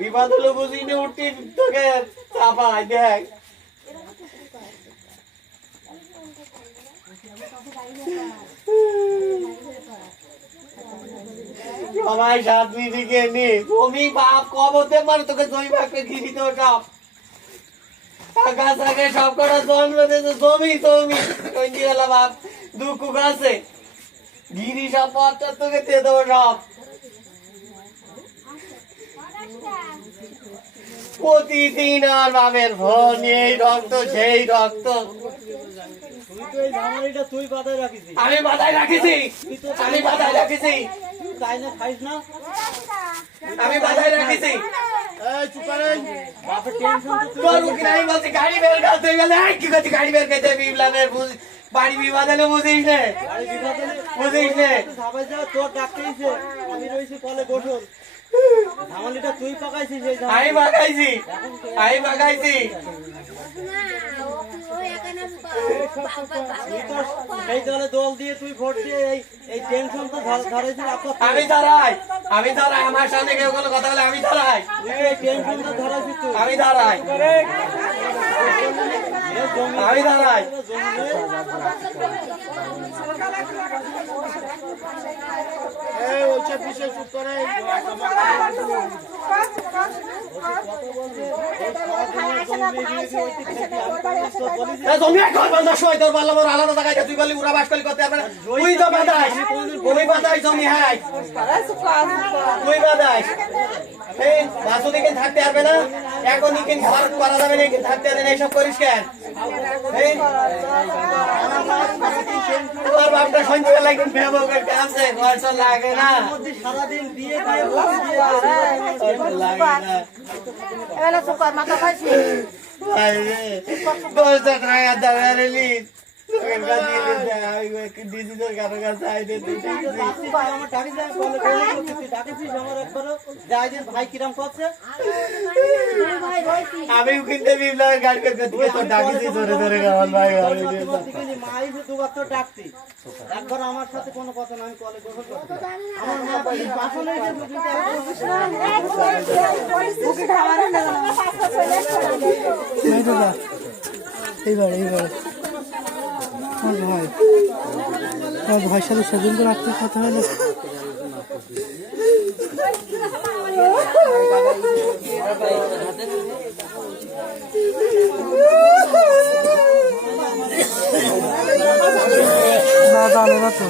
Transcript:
বিবাদ হলো বুঝি না উঠি তোকে চাপাই দেখ সবাই সাত মিনিটে নি তুমি বাপ কব হতে পারো তোকে জমি ভাগকে ঘিরি তো সব গাছ আগে সব কটা জন্ম দিয়েছে জমি জমি কইলা বাপ দুঃখ গাছে গিরি সব পথটা তোকে দিয়ে দেবো সব প্রতিদিন আর বাপের ফোন এই রক্ত সেই রক্ত আমি বাধায় রাখিছি আমি বাধায় রাখিছি আমি বাধায় রাখিছি গাড়ি বের করতে গেলে কি করছি গাড়ি বের করতে বিপ্লবের বাড়ি বিবাদ হলে বুঝিস নে বুঝিস নে তোর ডাকতেইছে আমি রয়েছি কলে গোসল ধামালিটা তুই পাকাইছিস আমি পাকাইছি আমি পাকাইছি সেই দলে দল দিয়ে তুই ভোট দিয়ে এই টেনশন তো ধরেছিস আমি ধরাই আমার সামনে কেউ কোনো কথা বলে আমি ধরাই এই টেনশন তো ধরেছিস তুই আমি ধরাই আমি ধরাই আলাদা জায়গায় তুই বলি উড়া বাস করলি করতে পারবে না তুই তো বাদাস তুই বাদাস জমি হ্যাঁ তুই বাদাস এই বাসুদি কেন থাকতে পারবে না এখন কেন ঘর করা যাবে না কেন থাকতে পারবে না এইসব করিস কেন তোমার বাপটা সঞ্চয় লাগে ব্যবহার আছে খরচ লাগে না সারাদিন দিয়ে মাথা খাইছি 10 টাকা দাও রেলি ডিজিটাল কারো কাছে আইতে ভাই কিরাম করছে আমি কিনতে বিপ্লবের গাড়ি করতে ডাকিছি ধরে ধরে ভাই মাই দুবার তো ডাকতি একবার আমার সাথে কোনো কথা না আমি কলে গোসল করছি আমার মা বাসনে এইবার ভাই ভাইয়ের সাথে সেদিন তো রাত্রে কথা হলো না জানে না তো